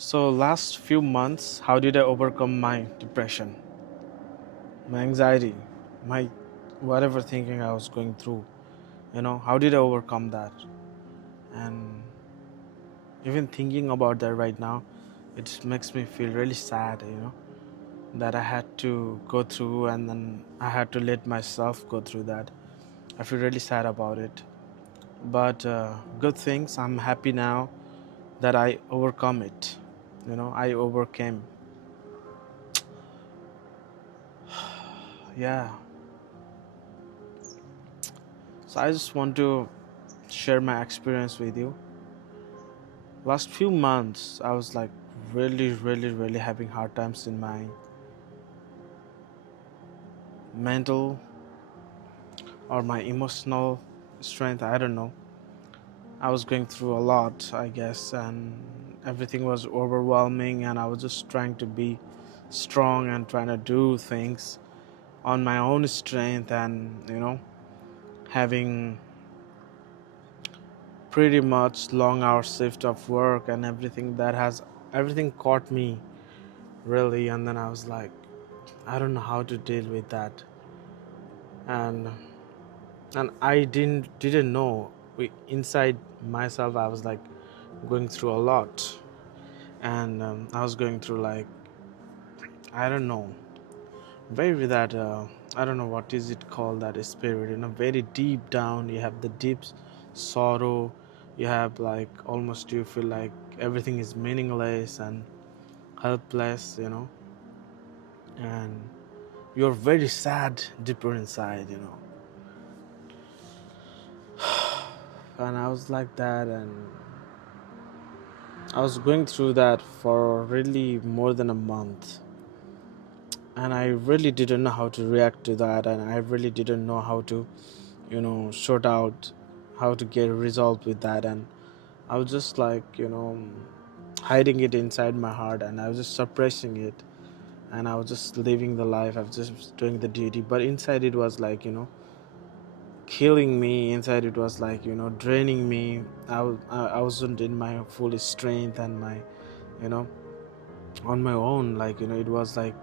So, last few months, how did I overcome my depression, my anxiety, my whatever thinking I was going through? How did I overcome that? And even thinking about that right now, it makes me feel really sad, that I had to go through and then I had to let myself go through that. I feel really sad about it. But good things, I'm happy now that I overcome it. I overcame. Yeah. So I just want to share my experience with you. Last few months, I was like really, really, really having hard times in my mental or my emotional strength. I don't know. I was going through a lot, I guess, and everything was overwhelming, and I was just trying to be strong and trying to do things on my own strength, and having pretty much long hours shift of work and everything caught me really, and then I was like, I don't know how to deal with that, and I didn't know. Inside myself, I was like going through a lot, and I was going through like, I don't know, very that I don't know what is it called, that spirit, very deep down. You have the deep sorrow. You have like almost you feel like everything is meaningless and helpless, and you're very sad deeper inside, and I was like that, and I was going through that for really more than a month, and I really didn't know how to react to that, and I really didn't know how to, sort out how to get resolved with that, and I was just like, hiding it inside my heart, and I was just suppressing it, and I was just living the life. I was just doing the duty, but inside it was like, killing me. Inside it was like, draining me. I wasn't in my full strength and my, you know on my own, like, it was like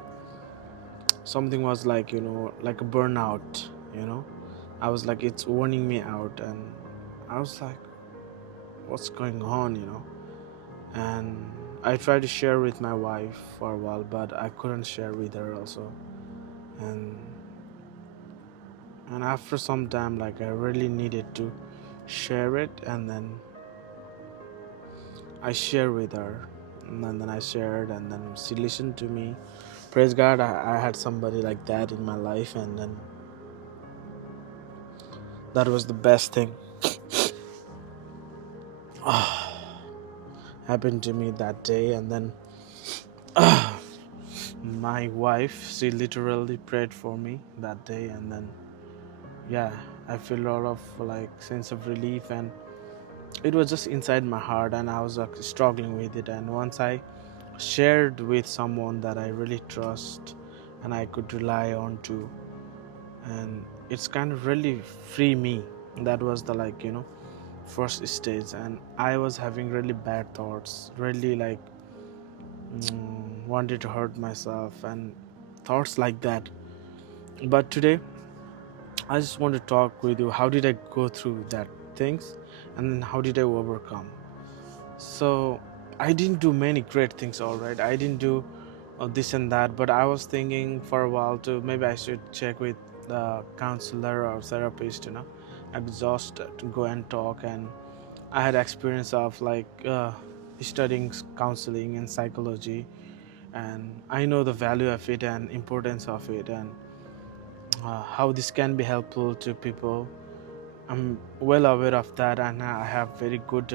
something was like, like a burnout. I was like, it's warning me out, and I was like, what's going on, and I tried to share with my wife for a while, but I couldn't share with her also, and after some time, like, I really needed to share it, and then I shared with her, and then I shared, and then she listened to me. Praise God, I had somebody like that in my life, and then that was the best thing happened to me that day. And then my wife, she literally prayed for me that day, and then yeah, I feel a lot of like sense of relief, and it was just inside my heart, and I was like struggling with it. And once I shared with someone that I really trust and I could rely on to, and it's kind of really free me. That was the, like, first stage, and I was having really bad thoughts, really like, wanted to hurt myself and thoughts like that. But today I just want to talk with you, how did I go through that things, and then how did I overcome. So I didn't do many great things, all right. I didn't do this and that, but I was thinking for a while to maybe I should check with the counselor or therapist, exhausted to go and talk. And I had experience of like studying counseling and psychology, and I know the value of it and importance of it, and how this can be helpful to people. I'm well aware of that, and I have very good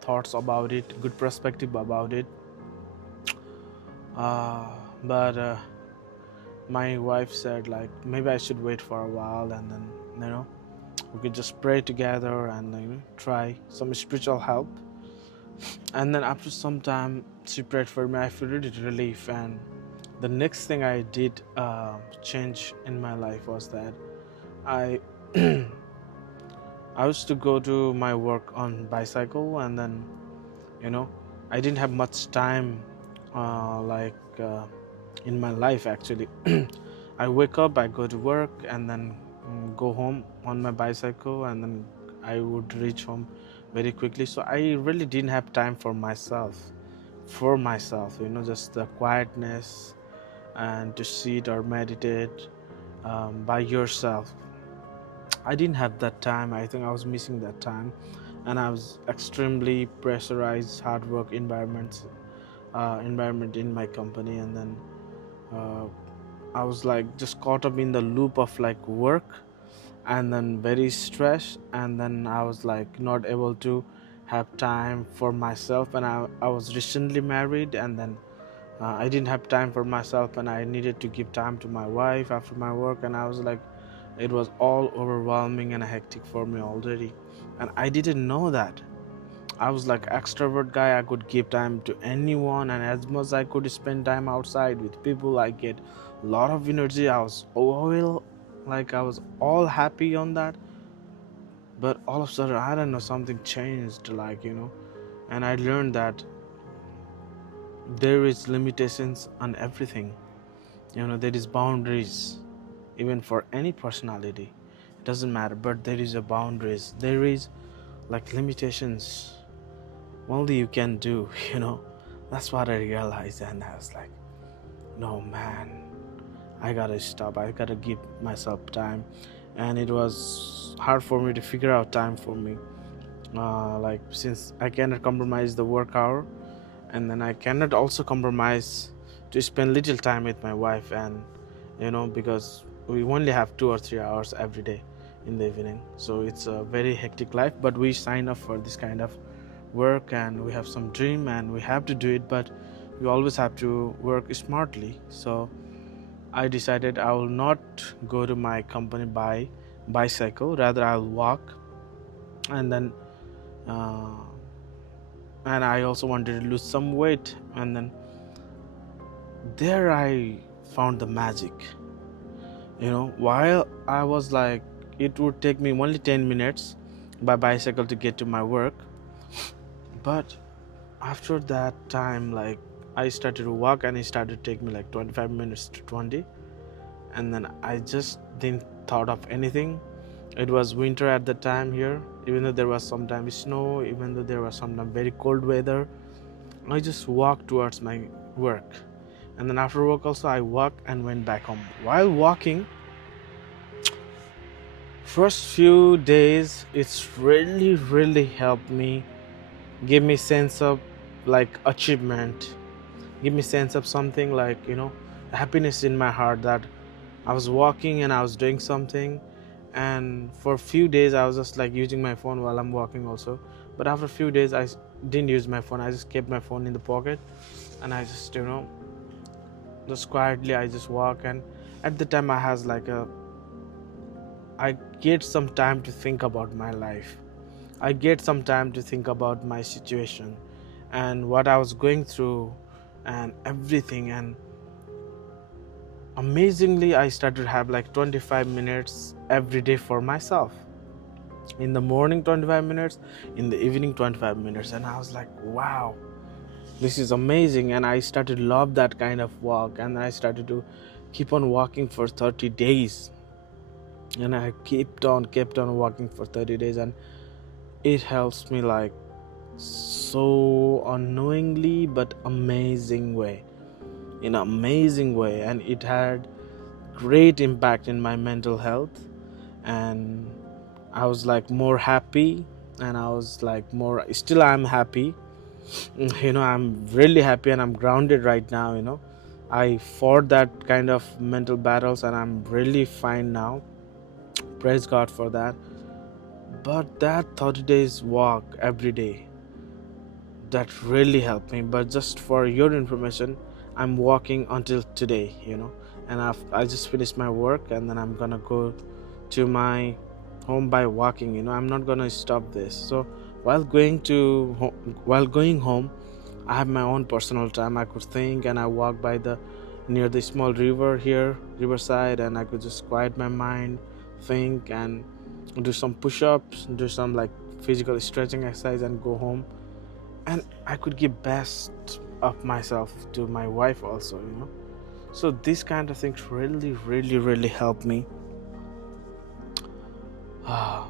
thoughts about it, good perspective about it. Uh, but my wife said like maybe I should wait for a while, and then we could just pray together and try some spiritual help. And then after some time, she prayed for me. I feel really relief, and the next thing I did change in my life was that I I used to go to my work on bicycle, and then you know I didn't have much time, like in my life actually. I wake up, I go to work, and then go home on my bicycle, and then I would reach home very quickly. So I really didn't have time for myself, just the quietness and to sit or meditate by yourself. I didn't have that time. I think I was missing that time, and I was extremely pressurized, hard work environment in my company, and then uh, I was like just caught up in the loop of like work, and then very stressed, and then I was like not able to have time for myself, and I was recently married, and then I didn't have time for myself, and I needed to give time to my wife after my work, and I was like, it was all overwhelming and hectic for me already, and I didn't know that. I was like extrovert guy. I could give time to anyone, and as much I could spend time outside with people, I get a lot of energy. I was all like I was all happy on that, but all of a sudden I don't know something changed, and I learned that there is limitations on everything. There is boundaries, even for any personality. It doesn't matter, but there is a boundaries. There is like limitations only you can do. That's what I realized, and I was like, no man, I gotta stop. I gotta give myself time, and it was hard for me to figure out time for me. Like since I cannot compromise the work hour, and then I cannot also compromise to spend little time with my wife, and because we only have 2 or 3 hours every day in the evening, so it's a very hectic life. But we sign up for this kind of work, and we have some dream, and we have to do it, but we always have to work smartly. So I decided I will not go to my company by bicycle, rather I'll walk, and then uh, and I also wanted to lose some weight, and then there I found the magic. While I was like, it would take me only 10 minutes by bicycle to get to my work, but after that time, like I started to walk, and it started to take me like 25 minutes to 20, and then I just didn't thought of anything. It was winter at the time here, even though there was sometimes snow, even though there was sometimes very cold weather. I just walked towards my work, and then after work also I walked and went back home. While walking, first few days it's really helped me, give me sense of like achievement, give me sense of something like happiness in my heart, that I was walking and I was doing something. And for a few days I was just like using my phone while I'm walking also, but after a few days I didn't use my phone. I just kept my phone in the pocket, and I just just quietly I just walk. And at the time I get some time to think about my life. I get some time to think about my situation and what I was going through and everything. And amazingly, I started to have like 25 minutes every day for myself. In the morning, 25 minutes, in the evening, 25 minutes. And I was like, wow, this is amazing. And I started to love that kind of walk. And I started to keep on walking for 30 days. And I kept on walking for 30 days. And it helps me like so unknowingly but amazing way, in an amazing way. And it had great impact in my mental health, and I was like more happy, and I was like more, still I'm happy. I'm really happy, and I'm grounded right now. I fought that kind of mental battles, and I'm really fine now. Praise God for that. But that 30 days walk every day, that really helped me. But just for your information, I'm walking until today, and I just finished my work, and then I'm gonna go to my home by walking. I'm not gonna stop this. So while going home, I have my own personal time. I could think, and I walk by the near the small river here, riverside, and I could just quiet my mind, think, and do some push-ups, do some like physical stretching exercise, and go home. and I could give best of myself to my wife also, so these kind of things really really really help me. Ah,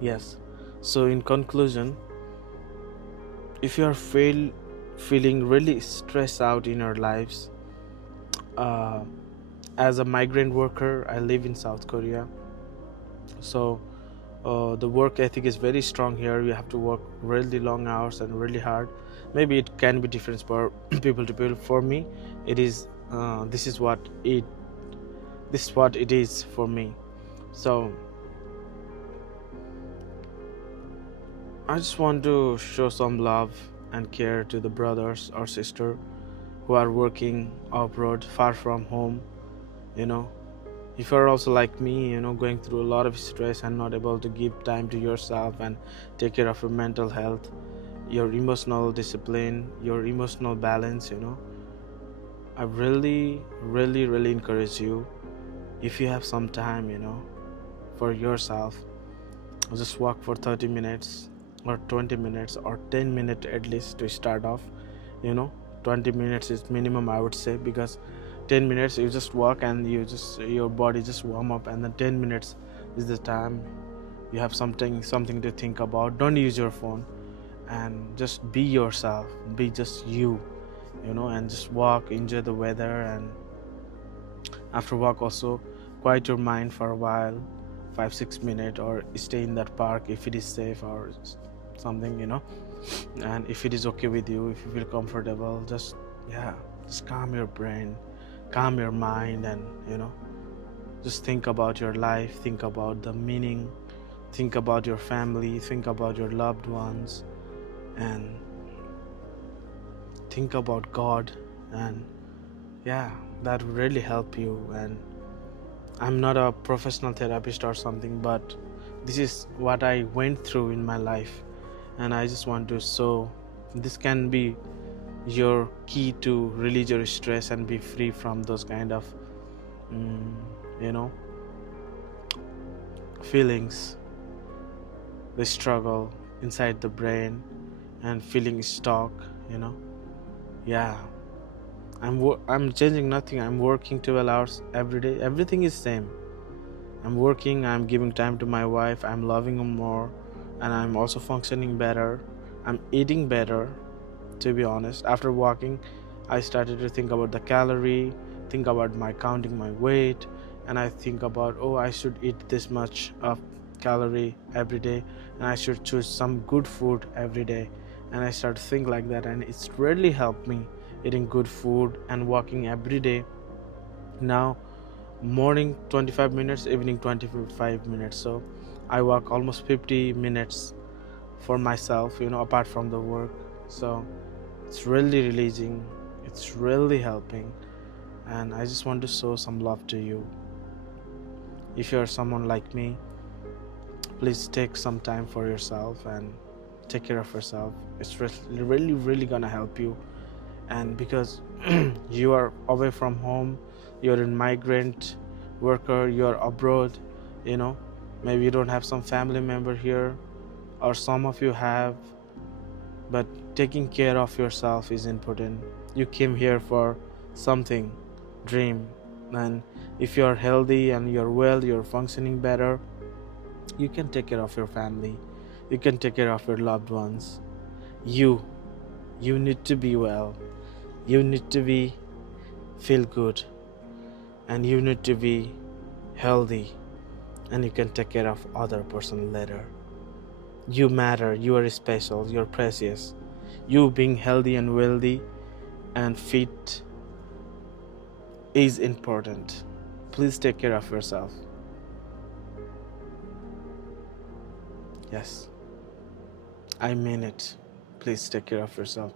yes. So in conclusion, if you are feeling really stressed out in your lives, uh, as a migrant worker, I live in South Korea. So the work ethic is very strong here. You have to work really long hours and really hard. Maybe it can be different for people to people. For me, it is this is what it is for me. So I just want to show some love and care to the brothers or sister who are working abroad, far from home. You know, if you're also like me, going through a lot of stress and not able to give time to yourself and take care of your mental health, your emotional discipline, your emotional balance, I really, really, really encourage you, if you have some time, for yourself, just walk for 30 minutes or 20 minutes or 10 minutes at least to start off. you know 20 minutes is minimum, I would say, because 10 minutes you just walk and your body just warm up, and then 10 minutes is the time you have something to think about. Don't use your phone and just be yourself, be just and just walk, enjoy the weather, and after walk also quiet your mind for a while, 5-6 minutes, or stay in that park if it is safe or something, and if it is okay with you, if you feel comfortable, just yeah, just calm your brain, calm your mind, and just think about your life, think about the meaning, think about your family, think about your loved ones, and think about God. And yeah, that would really help you. And I'm not a professional therapist or something, but this is what I went through in my life, and I just want to show this can be your key to release your stress and be free from those kind of mm, you know feelings, the struggle inside the brain and feeling stuck. Yeah, I'm changing nothing. I'm working 12 hours every day. Everything is same. I'm working, I'm giving time to my wife, I'm loving her more, and I'm also functioning better. I'm eating better, to be honest. After walking, I started to think about the calorie, think about my counting my weight, and I think about, oh, I should eat this much of calorie every day, and I should choose some good food every day. And I start to think like that, and it's really helped me eating good food and walking every day. Now morning 25 minutes, evening 25 minutes, so I walk almost 50 minutes for myself, apart from the work. So it's really releasing, it's really helping, and I just want to show some love to you. If you're someone like me, please take some time for yourself and take care of yourself. It's really really gonna help you. And because you are away from home, you're a migrant worker, you're abroad, you know maybe you don't have some family member here, or some of you have, but taking care of yourself is important. You came here for something, dream, and if you're healthy and you're well, you're functioning better, you can take care of your family, you can take care of your loved ones. You need to be well, you need to be feel good, and you need to be healthy, and you can take care of other person later. You matter, you are special, you're precious. You being healthy and wealthy and fit is important. Please take care of yourself. Yes, I mean it. Please take care of yourself.